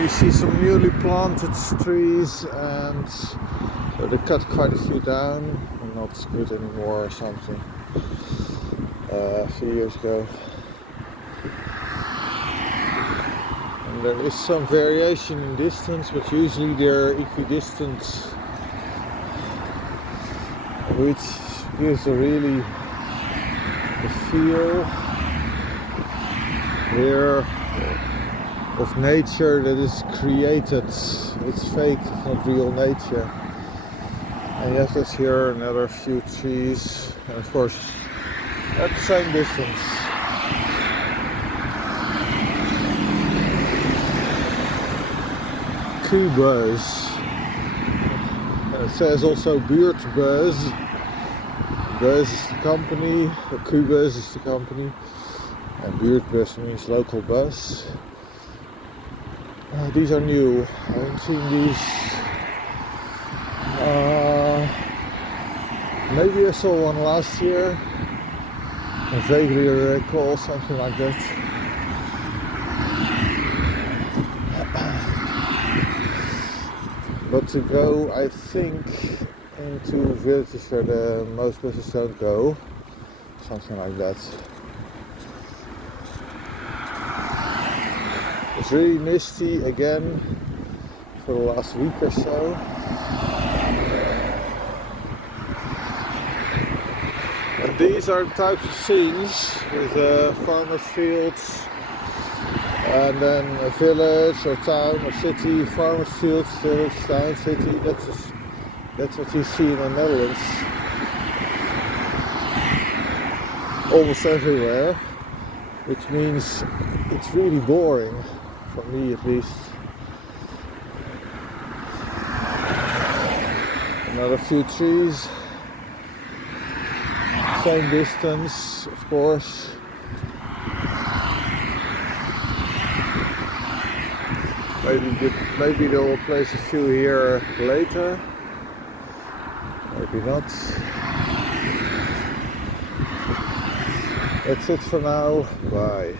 Here you see some newly planted trees, and so they cut quite a few down, and not good anymore or something, a few years ago. And there is some variation in distance, but usually they're equidistant, which gives a really the feel here of nature that is created. It's fake, it's not real nature. And you have this here, another few trees, and of course at the same distance. Kubus. It says also Buurtbus. Bus is the company, Kubus is the company, and Buurtbus means local bus. These are new. I haven't seen these. Maybe I saw one last year. I vaguely recall something like that. But to go, I think, into villages where the most buses don't go, something like that. It's really misty again for the last week or so. And these are the types of scenes with farmers' fields, and then a village or town or city, farmers' fields, village, town, city. That's what you see in the Netherlands, almost everywhere, which means it's really boring, for me at least. Another few trees, same distance, of course. Maybe they will place a few here later. Maybe not. That's it for now. Bye.